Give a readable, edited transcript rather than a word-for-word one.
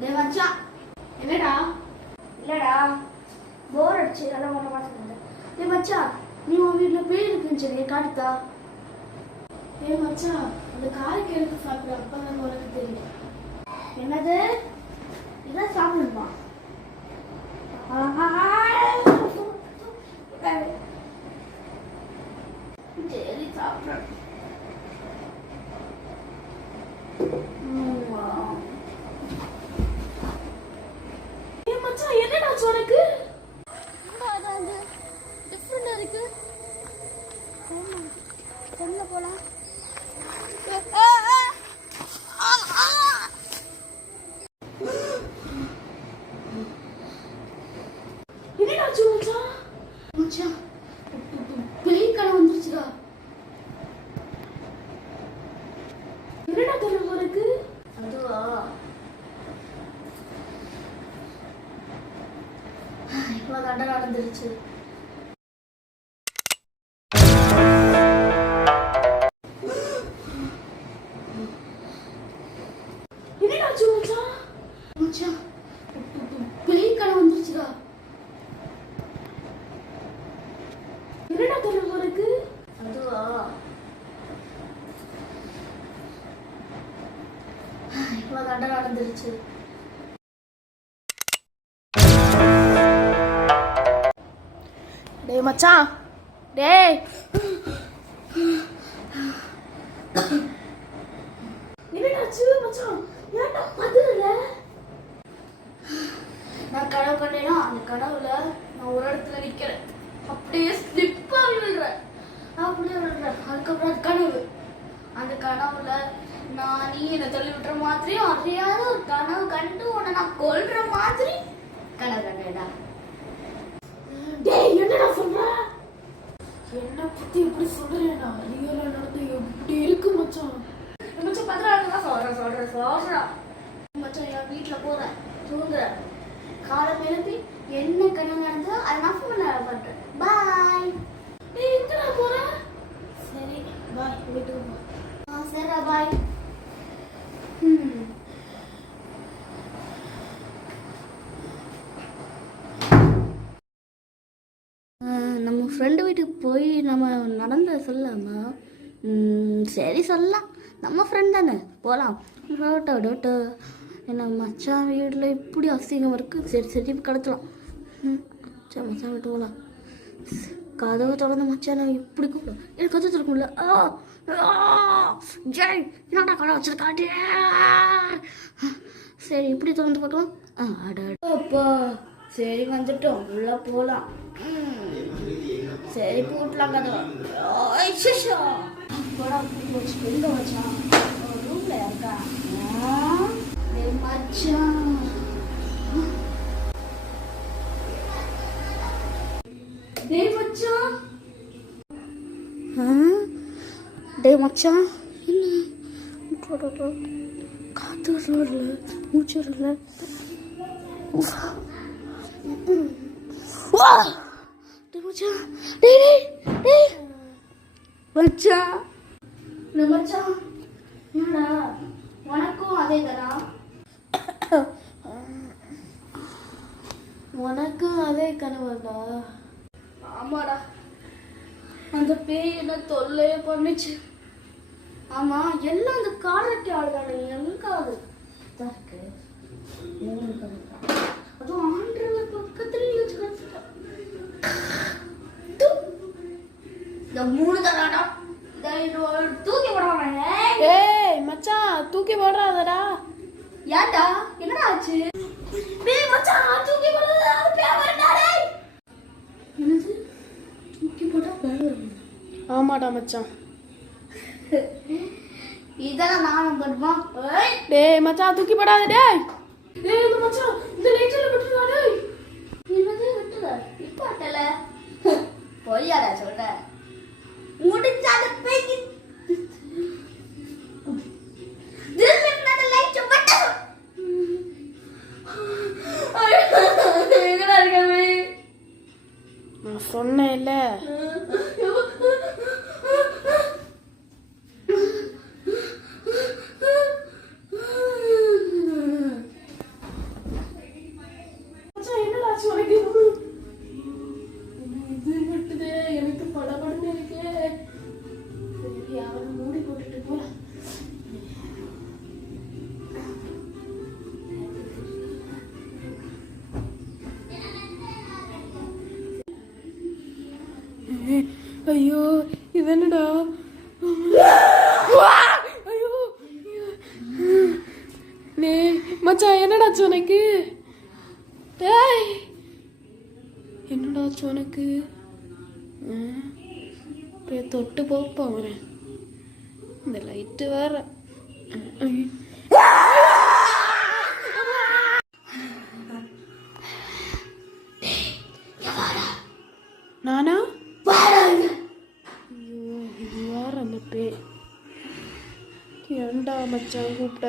டேய் மச்சான், என்னடா? இல்லடா, போர் அடிச்சு அதான் உன்னை பார்த்துட்டு. டேய் மச்சான், நீ உன் வீட்டில் பேய் இருக்குன்னு சொல்லி காட்டுதா? ஏய் மச்சான், அந்த காய்க்கு எடுத்து சாப்பிடு, அப்பதான் உனக்கு தெரியும். என்னது? இதான் சாப்பிடணுமா? சரி சாப்பிட்றேன். ஏய் மச்சான், என்னடா உனக்கு? டிஃப்ரெண்டா இருக்கு. என்ன போலாம்? என்னடா மச்சான்? மச்சான், பேய் கடை வந்துருச்சுடா. என்னடா தெரியும் உனக்கு? அதுவா, இவ்வளோ கண்டை நடந்துருச்சு. என்னடா மச்சான்? மச்சான், பேய் கடை வந்துருச்சுடா. என்னடா தெரியும் உனக்கு? அதுவா, இவ்வளோ கண்டை நடந்துருச்சு. டேய் மச்சான், டேய் என்னடாச்சு மச்சான்? ஏன்டா பதறல? நான் கனவு கண்டேன்னா அந்த கனவுல நான் ஒரு இடத்துல நிக்கிறேன், அப்படியே ஸ்லிப்பா விழுறேன். அதுக்கப்புறம் அது கனவு. அந்த கனவுல நீ என்னை தள்ளி விட்டுற மாதிரியும் அறியாத ஒரு கனவு கண்டு உன்னை நான் கொல்ற மாதிரி கனவு கண்டேடா. டேய் என்னடா சொல்ற? என்ன பத்தி இப்படி சொல்றேனா? ரியலா நடந்து எப்படி இருக்கு மச்சான்? மச்சான் பத்திரம் சொல்றேன். மச்சான், என் வீட்டுல போறேன், தூங்குறேன். காலம் எழுப்பி என்ன கனவு நடந்ததோ அதை நான் ஃபோன்ல பண்றேன். பாய். டேய் எங்கடா போற? சரி பாய், வீட்டுக்கு போ. சரிடா, பாய். நம்ம ஃப்ரெண்டு வீட்டுக்கு போய் நம்ம நடந்த சொல்லலாமா? சரி சொல்லலாம், நம்ம ஃப்ரெண்ட் தானே, போகலாம். டோட்டோ என்ன மச்சான் வீட்டில் இப்படி அசிங்கம் இருக்குது. சரி கடத்தலாம். சரி மச்சான் விட்டு போகலாம். கதவு திறந்து மச்சான் இப்படி கூப்பிடும். எனக்கு கதவு திறக்கும்ல. ஜெய், என்னடா கடை வச்சிருக்காட்டே. சரி இப்படி திறந்து பார்க்கலாம். அப்பா சரி வந்துட்டோம், உள்ள போகலாம். சரி போட்டலாம் கதவை. எங்க வச்சான்? ரூம்ல இருக்கா மச்சான்? டேய் மச்சான், டேய் மச்சான், என்ன காத்து வரல, மூச்சு வரல. டேய் மச்சான், டேய் மச்சான், மச்சான், என்னடா உனக்கும் அதே தானா? உனக்கும் அதே கனவுடா? ஆமாடா, அந்த பேய் என்ன தொல்லையே பண்ணுச்சு. ஆமா, எல்லாம் அந்த காலಕ್ಕೆ ஆளுதானே எங்காவது இருக்கு. அதுவும் ஆண்டவ பக்கத்துல இந்த 3 தராடா. தூக்கி போடுவாங்க. ஏய் மச்சான், தூக்கி போடுறாதடா. ஏன்டா, என்னடா ஆச்சு? டேய் மச்சான், தூக்கி போடுறா. பேய் வரடாடே. என்னது? தூக்கி போட்டா பேய் வருமா? ஆமாடா மச்சான். இதெல்லாம் நானும் பண்ணுமா? டேய் மச்சான், தூக்கி போடாத. டேய் இந்த மச்சான், இந்த லைட்ல விட்டுடா. டேய் என்னது விட்டுடா? இப்போ அட்டல பொய்யாடா சொல்ற. முடிஞ்சாத பேய்க்கு தில் மின்னத லைட் விட்டு. எங்கடா இருக்கவே? நான் சொன்னேன்ல. என்னடா ஐயோ நே மச்சான் என்னடாச்சு உனக்கு டேய் என்னடாச்சு உனக்கு போய் தொட்டு போகிறேன் இந்த லைட்டு வேற நானா ஐயோ இது வேற அந்த பே ஏன்டா மச்சான் கூப்பிட்ட